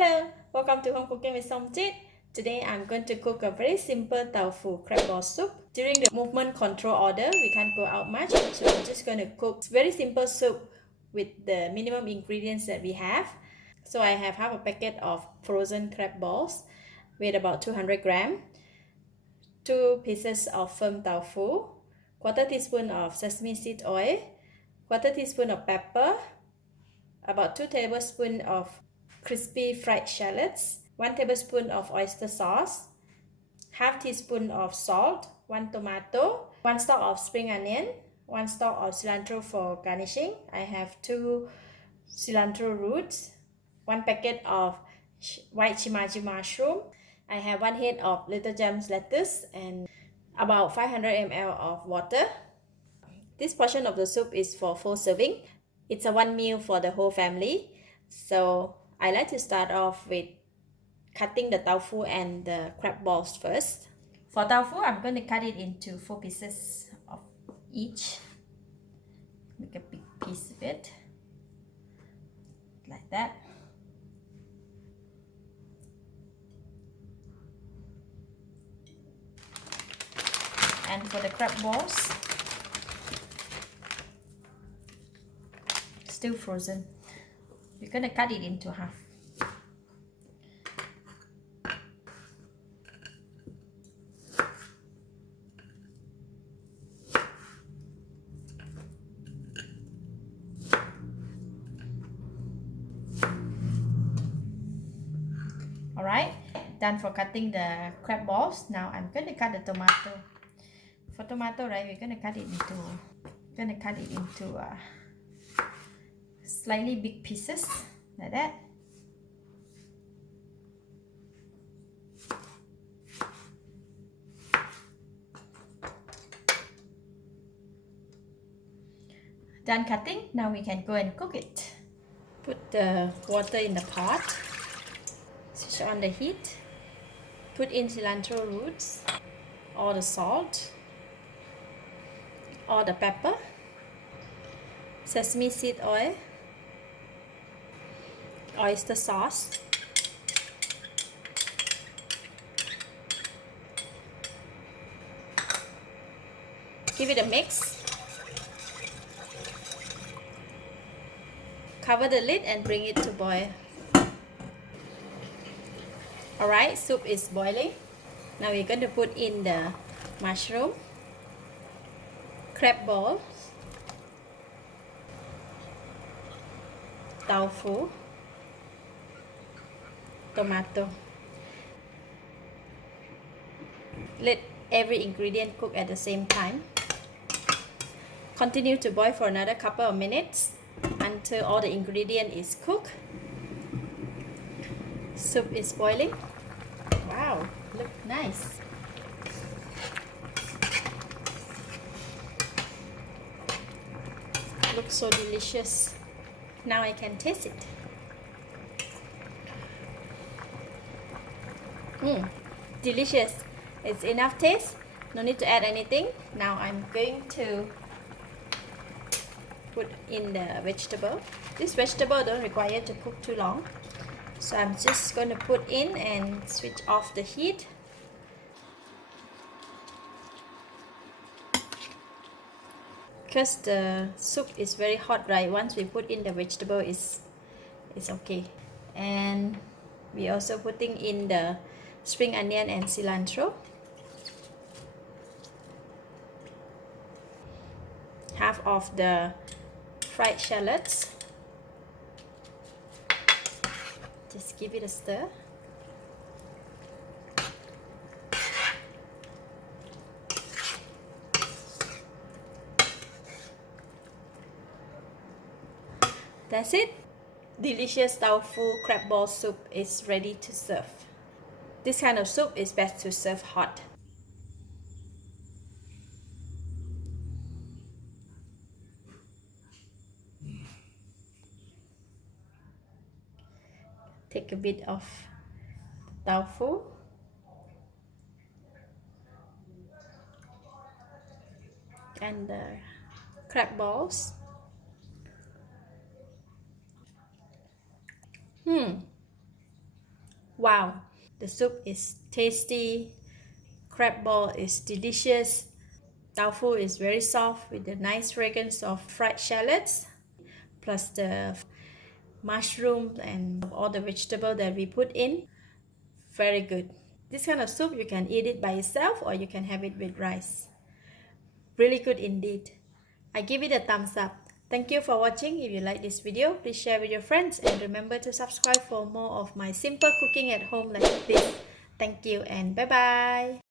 Hello, welcome to Home Cooking with Somjit. Today I'm going to cook a very simple tofu crab ball soup. During the movement control order, we can't go out much, so I'm just going to cook very simple soup with the minimum ingredients that we have. So I have half a packet of frozen crab balls, weighed about 200 grams, 2 pieces of firm tofu, quarter teaspoon of sesame seed oil, quarter teaspoon of pepper, about 2 tablespoons of crispy fried shallots, 1 tablespoon of oyster sauce, half teaspoon of salt, 1 tomato, 1 stalk of spring onion, 1 stalk of cilantro for garnishing. I have 2 cilantro roots, 1 packet of white shimeji mushroom. I have 1 head of little gems lettuce and about 500 ml of water. This portion of the soup is for full serving. It's a one meal for the whole family. So I like to start off with cutting the tofu and the crab balls first. For tofu, I'm going to cut it into 4 pieces of each. Make a big piece of it, like that. And for the crab balls, still frozen, we're going to cut it into half. Alright, done for cutting the crab balls. Now I'm going to cut the tomato. For tomato, right, we're going to cut it into slightly big pieces, like that. Done cutting, now we can go and cook it. Put the water in the pot, switch on the heat, put in cilantro roots, all the salt, all the pepper, sesame seed oil, oyster sauce, give it a mix. Cover the lid and bring it to boil. Alright, soup is boiling. Now we're going to put in the mushroom, crab balls, tofu, tomato. Let every ingredient cook at the same time. Continue to boil for another couple of minutes until all the ingredient is cooked. Soup is boiling. Wow, look nice. Looks so delicious. Now I can taste it. Delicious. It's enough taste. No need to add anything. Now I'm going to put in the vegetable. This vegetable don't require to cook too long, so I'm just going to put in and switch off the heat. Because the soup is very hot, right? Once we put in the vegetable, it's okay. And we also putting in the spring onion and cilantro, half of the fried shallots. Just give it a stir. That's it. Delicious tofu crab ball soup is ready to serve. This kind of soup is best to serve hot. Take a bit of tofu, and the crab balls. Wow, the soup is tasty, crab ball is delicious, tofu is very soft with the nice fragrance of fried shallots, plus the mushroom and all the vegetable that we put in. Very good. This kind of soup you can eat it by itself or you can have it with rice. Really good indeed. I give it a thumbs up. Thank you for watching. If you like this video, please share with your friends and remember to subscribe for more of my simple cooking at home like this. Thank you and bye bye.